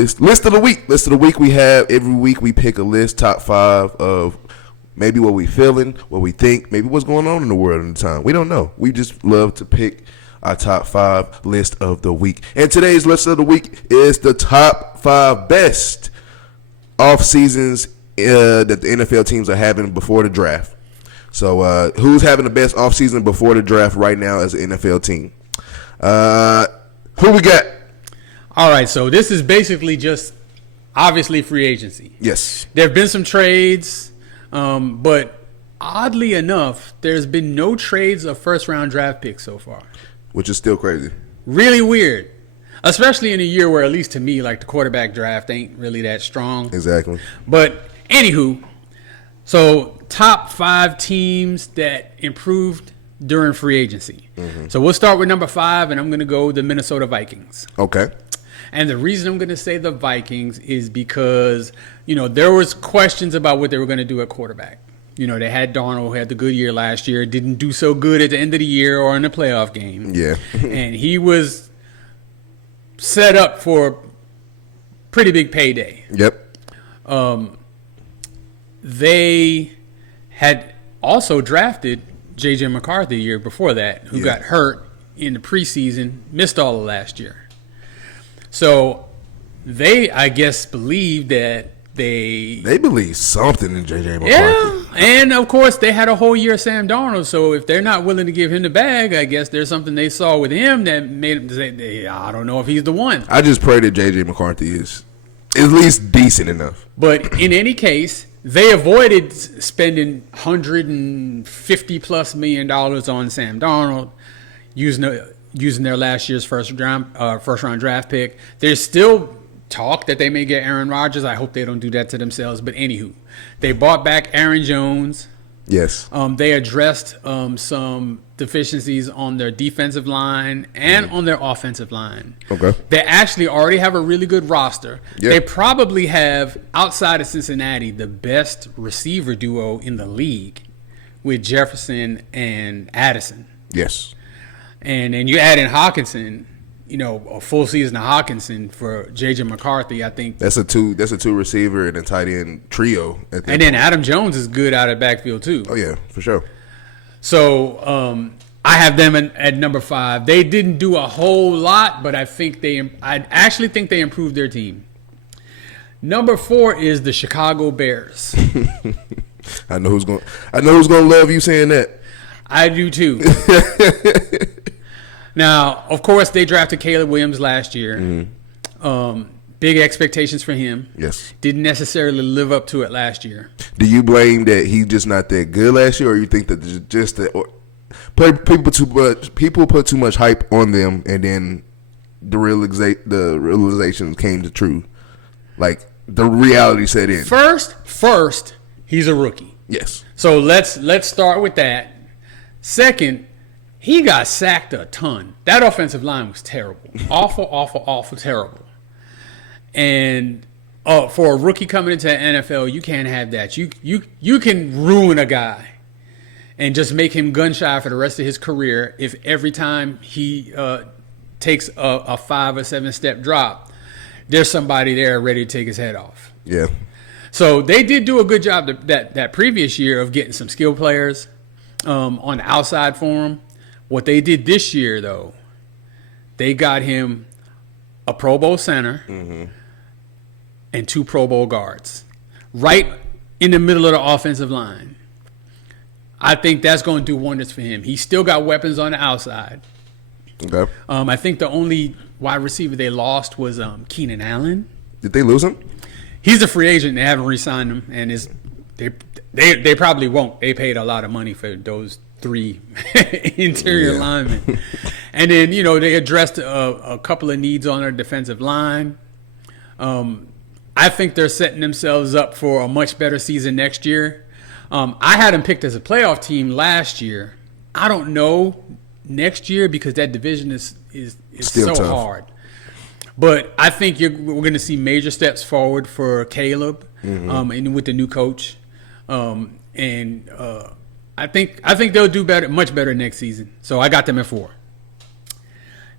It's list of the week. List of the week we have every week. We pick a list, top 5 of maybe what we feeling, what we think, maybe what's going on in the world at the time. We don't know. We just love to pick our top 5 list of the week. And today's list of the week is the top 5 best off seasons that the NFL teams are having before the draft. So who's having the best off season before the draft right now as an NFL team? Who we got? All right, so this is basically just obviously free agency. Yes. There have been some trades, but oddly enough, there's been no trades of first-round draft picks so far. Which is still crazy. Really weird, especially in a year where, at least to me, like the quarterback draft ain't really that strong. Exactly. But anywho, so top 5 teams that improved during free agency. Mm-hmm. So we'll start with number 5, and I'm going to go the Minnesota Vikings. Okay. And the reason I'm going to say the Vikings is because, there was questions about what they were going to do at quarterback. They had Darnold, who had the good year last year, didn't do so good at the end of the year or in the playoff game. Yeah. And he was set up for a pretty big payday. Yep. They had also drafted J.J. McCarthy the year before that, who got hurt in the preseason, missed all of last year. So they, I guess, believe that they believe something in J.J. McCarthy. Yeah, and of course they had a whole year of Sam Darnold. So if they're not willing to give him the bag, I guess there's something they saw with him that made him say, I don't know if he's the one. I just pray that J.J. McCarthy is at least decent enough. But in any case, they avoided spending $150+ million on Sam Darnold, using their last year's first round draft pick. There's still talk that they may get Aaron Rodgers. I hope they don't do that to themselves. But anywho, they bought back Aaron Jones. Yes. They addressed some deficiencies on their defensive line and on their offensive line. Okay. They actually already have a really good roster. Yep. They probably have, outside of Cincinnati, the best receiver duo in the league with Jefferson and Addison. Yes. And then you add in Hawkinson, a full season of Hawkinson for J.J. McCarthy, I think. That's a two receiver and a tight end trio. And then Adam Jones is good out of the backfield too. Oh, yeah, for sure. So I have them at number 5. They didn't do a whole lot, but I actually think they improved their team. Number 4 is the Chicago Bears. I know who's going to love you saying that. I do too. Now, of course, they drafted Caleb Williams last year. Mm-hmm. Big expectations for him. Yes. Didn't necessarily live up to it last year. Do you blame that he's just not that good last year, or you think that just that people put too much hype on them, and then the realization came to true, like the reality set in? First, he's a rookie. Yes. So let's start with that. Second, he got sacked a ton. That offensive line was terrible. Awful terrible. And for a rookie coming into the NFL, you can't have that. You can ruin a guy and just make him gun shy for the rest of his career if every time he takes a 5 or 7 step drop, there's somebody there ready to take his head off. Yeah. So they did do a good job that previous year of getting some skill players on the outside for him. What they did this year, though, they got him a Pro Bowl center and 2 Pro Bowl guards right in the middle of the offensive line. I think that's going to do wonders for him. He's still got weapons on the outside. Okay. I think the only wide receiver they lost was Keenan Allen. Did they lose him? He's a free agent. They haven't re-signed him, and they probably won't. They paid a lot of money for those 3 interior linemen. And then, they addressed a couple of needs on their defensive line. I think they're setting themselves up for a much better season next year. I had them picked as a playoff team last year. I don't know next year because that division is still so tough. hard. But I think we're going to see major steps forward for Caleb and with the new coach. I think they'll do better, much better next season. So I got them at 4.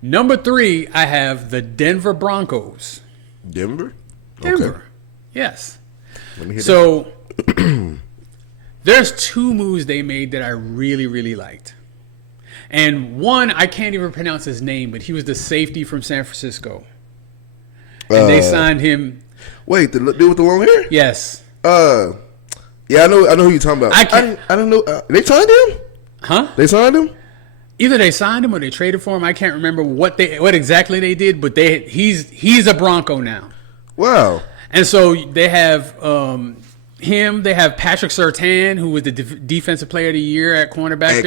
Number 3, I have the Denver Broncos. Denver. Denver. Okay. Yes. Let me hear that. So there's two moves they made that I really, really liked. And one, I can't even pronounce his name, but he was the safety from San Francisco. And they signed him. Wait, the dude with the long hair? Yes. Yeah, I know who you're talking about. I can't- I don't know. They signed him? Huh? They signed him? Either they signed him or they traded for him. I can't remember what exactly they did, but he's a Bronco now. Wow. And so they have him. They have Patrick Surtain, who was the defensive player of the year at cornerback.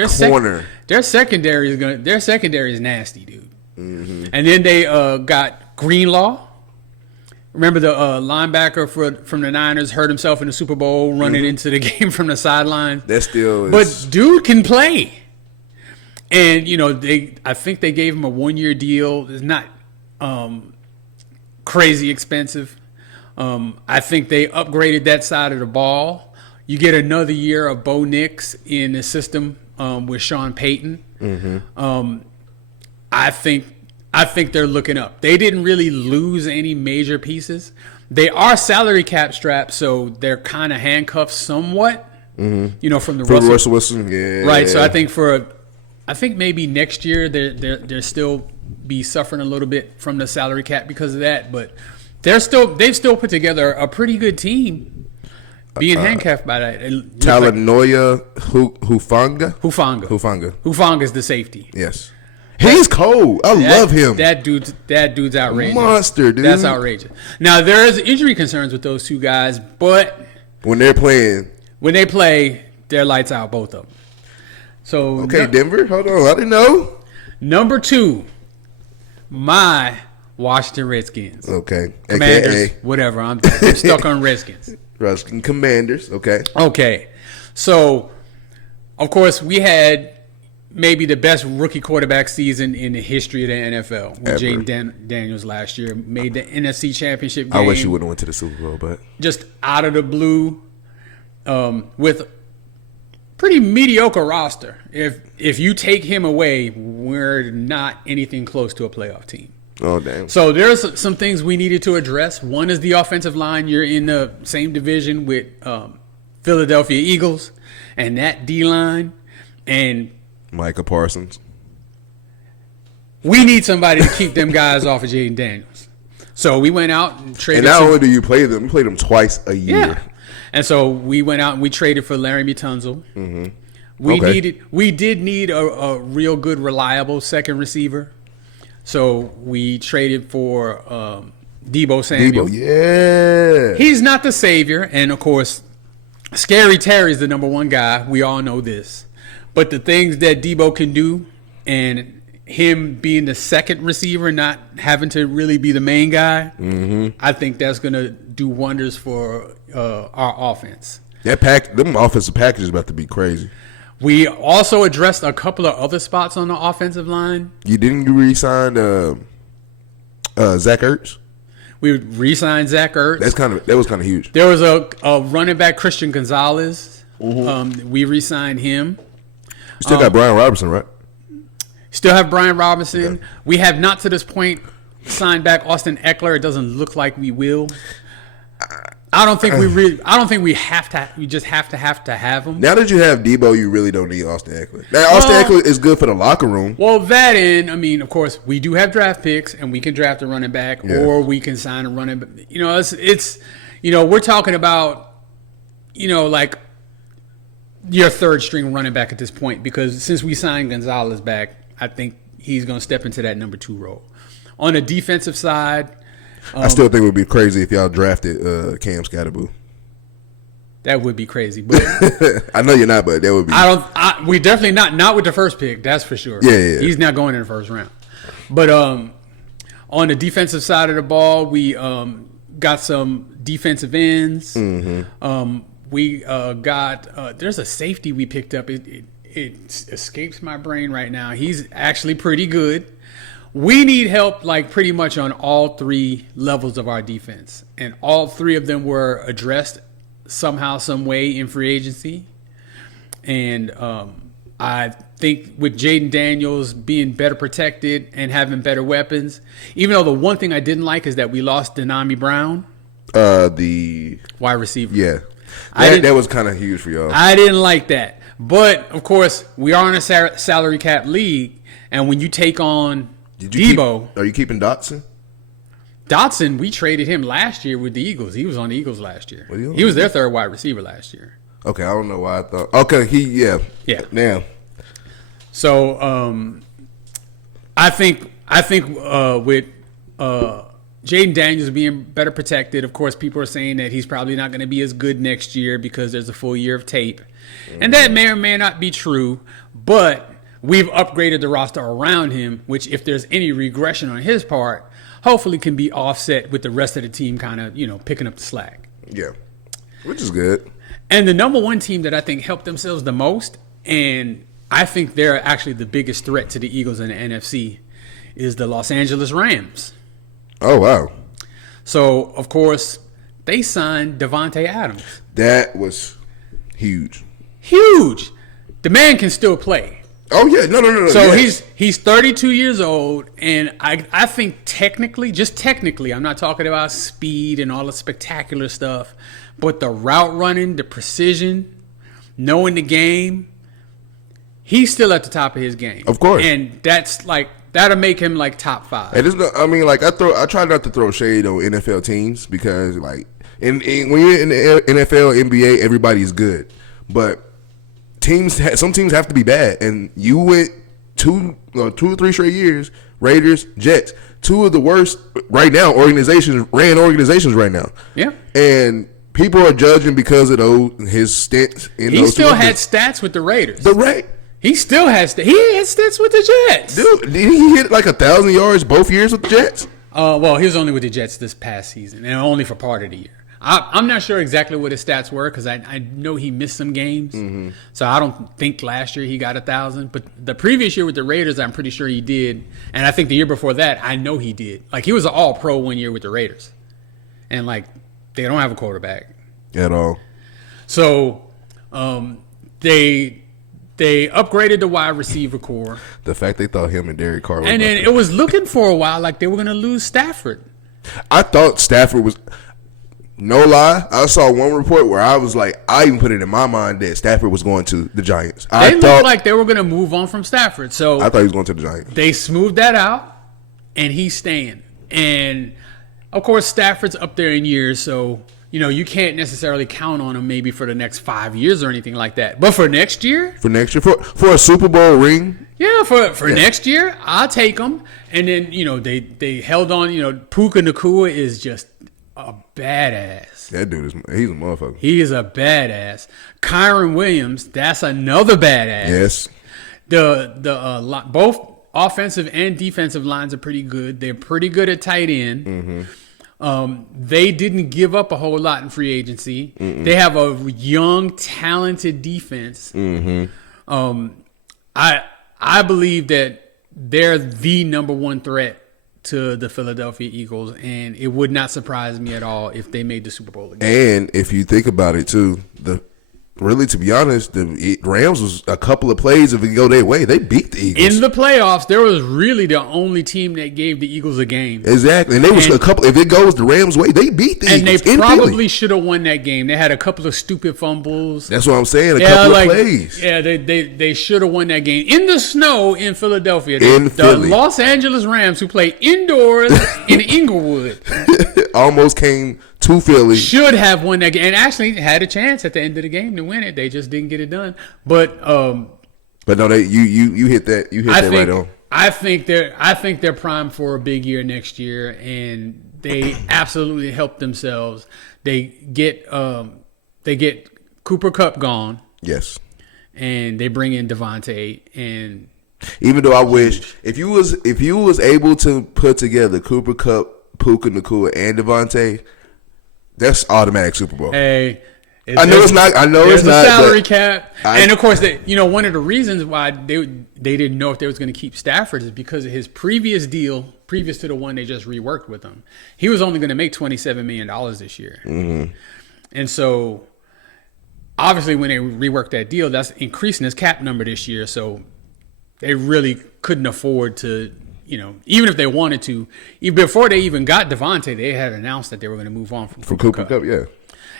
Their secondary is nasty, dude. Mm-hmm. And then they got Greenlaw. Remember the linebacker from the Niners hurt himself in the Super Bowl running into the game from the sideline. That still is. But dude can play. And I think they gave him a 1-year deal. It's not crazy expensive. I think they upgraded that side of the ball. You get another year of Bo Nix in the system with Sean Payton. Mm-hmm. I think they're looking up. They didn't really lose any major pieces. They are salary cap strapped, so they're kind of handcuffed somewhat. Mm-hmm. From the Russell Wilson, yeah. Right. So I think maybe next year they're still be suffering a little bit from the salary cap because of that, but they've still put together a pretty good team. Being handcuffed by that. Talanoia Hufanga. Hufanga is the safety. Yes. He's cold. I love him. That dude's outrageous. Monster, dude. That's outrageous. Now there is injury concerns with those two guys, but when they play, they're lights out, both of them. So Denver. Hold on, I didn't know. Number 2, my Washington Redskins. Okay, Commanders, AKA whatever. I'm stuck on Redskins. Redskins Commanders. Okay. Okay, so of course we had maybe the best rookie quarterback season in the history of the NFL. With Jaden Daniels last year made the NFC Championship game. I wish you would have went to the Super Bowl, but just out of the blue, with pretty mediocre roster. If you take him away, we're not anything close to a playoff team. Oh, damn. So there's some things we needed to address. One is the offensive line. You're in the same division with Philadelphia Eagles and that D-line. And Micah Parsons. We need somebody to keep them guys off of Jaden Daniels. So we went out and traded. And not only do you play them, you play them twice a year. Yeah. And so we went out and we traded for Laramie Tunsil. Mm-hmm. We did need a real good, reliable second receiver. So we traded for Deebo Samuel. Yeah. He's not the savior. And, of course, Scary Terry's the number one guy. We all know this. But the things that Deebo can do and him being the second receiver, not having to really be the main guy, I think that's going to do wonders for our offense. Them offensive packages about to be crazy. We also addressed a couple of other spots on the offensive line. You re-sign Zach Ertz? We re-signed Zach Ertz. That was kind of huge. There was a running back, Christian Gonzalez. We re-signed him. Still got Brian Robinson, right? Still have Brian Robinson. Okay. We have not to this point signed back Austin Eckler. It doesn't look like we will. I don't think we have to. We just have to have him. Now that you have Deebo, you really don't need Austin Eckler. Now, Austin Eckler is good for the locker room. Well, that and I mean, of course, we do have draft picks, and we can draft a running back, or we can sign a running back. It's we're talking about like your third string running back at this point, because since we signed Gonzalez back, I think he's going to step into that number 2 role. On the defensive side, I still think it would be crazy if y'all drafted Cam Scatterboo. That would be crazy, but I know you're not, but that would be. We definitely not with the first pick. That's for sure. Yeah. He's not going in the first round. But on the defensive side of the ball, we got some defensive ends. We got there's a safety we picked up. It escapes my brain right now. He's actually pretty good. We need help like pretty much on all 3 levels of our defense, and all 3 of them were addressed somehow, some way in free agency. And I think with Jaden Daniels being better protected and having better weapons, even though the one thing I didn't like is that we lost Denami Brown, The wide receiver. yeah, I didn't- that was kind of huge for y'all. I didn't like that. But, of course, we are in a salary cap league, and when you take on Debo, Are you keeping Dotson? Dotson, we traded him last year with the Eagles. He was on the Eagles last year. Was he on He was the their third wide receiver last year. Okay, I don't know why I thought. Okay, yeah. Now, So I think with Jaden Daniels being better protected, of course, people are saying that he's probably not going to be as good next year because there's a full year of tape, and that may or may not be true. But we've upgraded the roster around him, which, if there's any regression on his part, hopefully can be offset with the rest of the team kind of picking up the slack. yeah, which is good. And the number one team that I think helped themselves the most, and I think they're actually the biggest threat to the Eagles in the NFC, is the Los Angeles Rams. Oh wow, So, of course, they signed Devontae Adams. that was huge. Huge. The man can still play. Oh yeah, no. So yeah. he's 32 years old, and I think technically, just technically, I'm not talking about speed and all the spectacular stuff, but the route running, the precision, knowing the game, he's still at the top of his game. Of course. And that's like that'll make him like top 5. And it's not, I mean, like I try not to throw shade on NFL teams because like when you're in the NFL, NBA, everybody's good, but some teams have to be bad, and you went 2 or 3 straight years. Raiders, Jets, 2 of the worst right now organizations right now. Yeah. And people are judging because of his stints in He those. still two had games. stats with the Raiders. He He had stats with the Jets. dude, did he hit like 1,000 yards both years with the Jets? Well, he was only with the Jets this past season, and only for part of the year. I'm not sure exactly what his stats were because I know he missed some games. Mm-hmm. So I don't think last year he got 1,000. But the previous year with the Raiders, I'm pretty sure he did. And I think the year before that, I know he did. Like, he was an all-pro one year with the Raiders. And, like, they don't have a quarterback. At all. So they upgraded the wide receiver core. The fact they thought him and Derek Carr. And then it was looking for a while like they were going to lose Stafford. I thought Stafford was. No lie, I saw one report where I was like, I even put it in my mind that Stafford was going to the Giants. They looked like they were going to move on from Stafford. So I thought he was going to the Giants. they smoothed that out, and he's staying. And, of course, Stafford's up there in years, so, you can't necessarily count on him maybe for the next 5 years or anything like that. But for next year, For next year, for a Super Bowl ring, yeah, for next year, I'll take him. And then, they held on. Puka Nacua is just a badass. that dude he's a motherfucker. He is a badass. Kyron Williams, that's another badass. Yes. Both offensive and defensive lines are pretty good. They're pretty good at tight end. They didn't give up a whole lot in free agency. They have a young, talented defense. I believe that they're the number one threat to the Philadelphia Eagles, and it would not surprise me at all if they made the Super Bowl again. And if you think about it too, really, to be honest, the Rams was a couple of plays. If it go their way, they beat the Eagles. In the playoffs, there was really the only team that gave the Eagles a game. Exactly, and they was a couple. If it goes the Rams' way, they beat the And Eagles. they in probably Philly. should have won that game. They had a couple of stupid fumbles. That's what I'm saying. A couple of plays. Yeah, they should have won that game in the snow in Philadelphia. In the Philly. Los Angeles Rams, who play indoors in Inglewood, Almost came to Philly. should have won that game and actually had a chance at the end of the game to win it. They just didn't get it done. But But no, you hit that. You hit that right on. I think they're primed for a big year next year, and they absolutely helped themselves. They get Cooper Kupp gone, Yes. and they bring in Devontae. And Even though I wish if you was able to put together Cooper Kupp, Puka Nacua, and Devontae, that's automatic Super Bowl. hey, I know it's not. I know there's it's not. a salary but cap, and of course, one of the reasons why they didn't know if they was going to keep Stafford is because of his previous deal, previous to the one they just reworked with him. He was only going to make $27 million this year, and so obviously when they reworked that deal, that's increasing his cap number this year. So They really couldn't afford to, even if they wanted to, even before they even got Devontae, they had announced that they were going to move on from Cooper Kupp, yeah.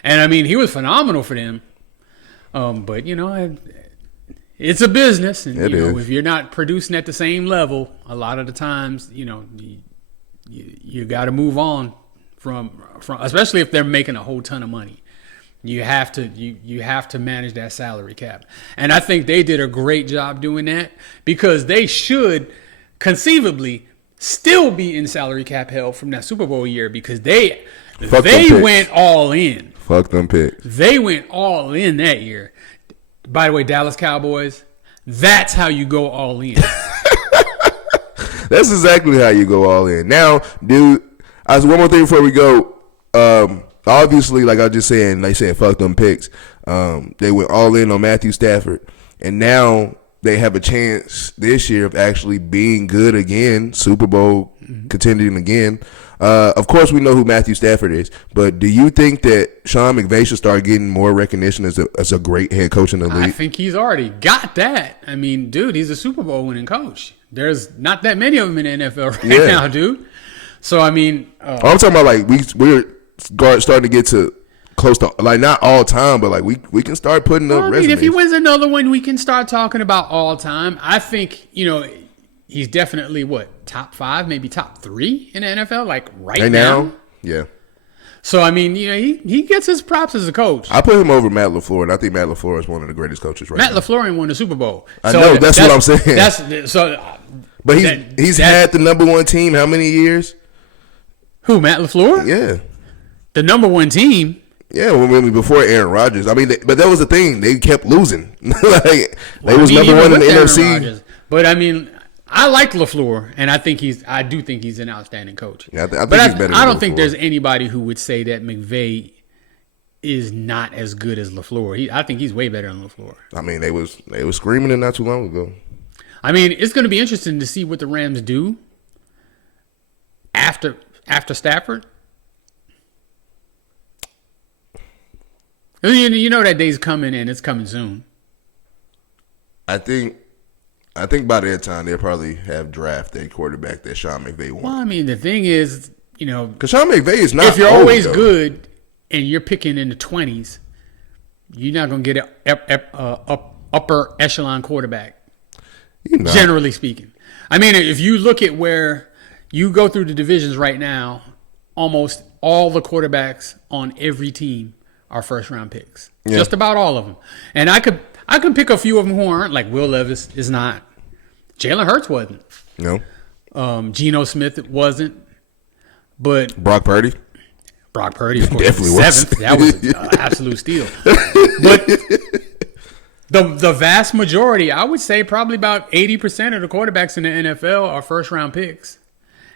And I mean, he was phenomenal for them. But it's a business, and if you're not producing at the same level, a lot of the times, you got to move on from, especially if they're making a whole ton of money. You have to manage that salary cap, and I think they did a great job doing that, because they should conceivably still be in salary cap hell from that Super Bowl year, because they went all in. Fuck them picks. They went all in that year. By the way, Dallas Cowboys, that's how you go all in. That's exactly how you go all in. Now, dude, one more thing before we go. Obviously, like I was just saying, they said fuck them picks. They went all in on Matthew Stafford, and now they have a chance this year of actually being good again, Super Bowl contending again. Of course, we know who Matthew Stafford is, but do you think that Sean McVay should start getting more recognition as a great head coach in the league? I think he's already got that. I mean, dude, he's a Super Bowl winning coach. There's not that many of them in the NFL right now, dude. So, I mean, I'm talking about like we're starting to get to close to, like, not all time, but like we can start putting up resumes. If he wins another one, we can start talking about all time. I think, he's definitely top 5, maybe top 3 in the NFL, like right now. Yeah. So I mean, he gets his props as a coach. I put him over Matt LaFleur, and I think Matt LaFleur is one of the greatest coaches right now. Matt LaFleur ain't won the Super Bowl. I know that's what I'm saying. But he's had the number 1 team how many years? Who, Matt LaFleur? Yeah. The number 1 team. Yeah, before Aaron Rodgers. I mean, but that was the thing. They kept losing. They was number 1 in the NFC. Rodgers. But I mean, I like LaFleur, and I do think he's an outstanding coach. Yeah, I think he's better. I don't think there's anybody who would say that McVay is not as good as LaFleur. I think he's way better than LaFleur. I mean, they was screaming it not too long ago. I mean, it's going to be interesting to see what the Rams do after Stafford. You know that day's coming, and it's coming soon. I think by that time they'll probably have drafted a quarterback that Sean McVay wants. Well, I mean, the thing is, because Sean McVay is not. If you're always good and you're picking in the 20s, you're not going to get an upper echelon quarterback. Generally speaking, I mean, if you look at where you go through the divisions right now, almost all the quarterbacks on every team are first-round picks. Yeah. Just about all of them. And I can pick a few of them who aren't, like Will Levis is not. Jalen Hurts wasn't. No. Geno Smith wasn't. But Brock Purdy, of course, definitely was 7th. That was an absolute steal. But the vast majority, I would say probably about 80% of the quarterbacks in the NFL are first-round picks.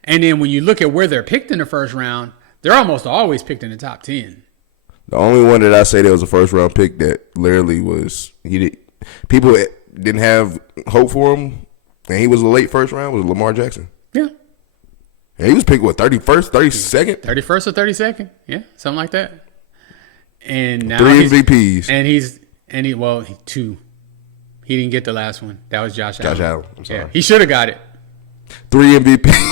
And then when you look at where they're picked in the first round, they're almost always picked in the top 10. The only one that I say that was a first-round pick that literally was people didn't have hope for him, and he was a late first round, was Lamar Jackson. Yeah. And he was picked, 31st, 32nd? 31st or 32nd. Yeah, something like that. And now 3 MVPs. And he 2. He didn't get the last one. That was Josh Allen. Josh Allen. I'm sorry. Yeah, he should have got it. 3 MVPs.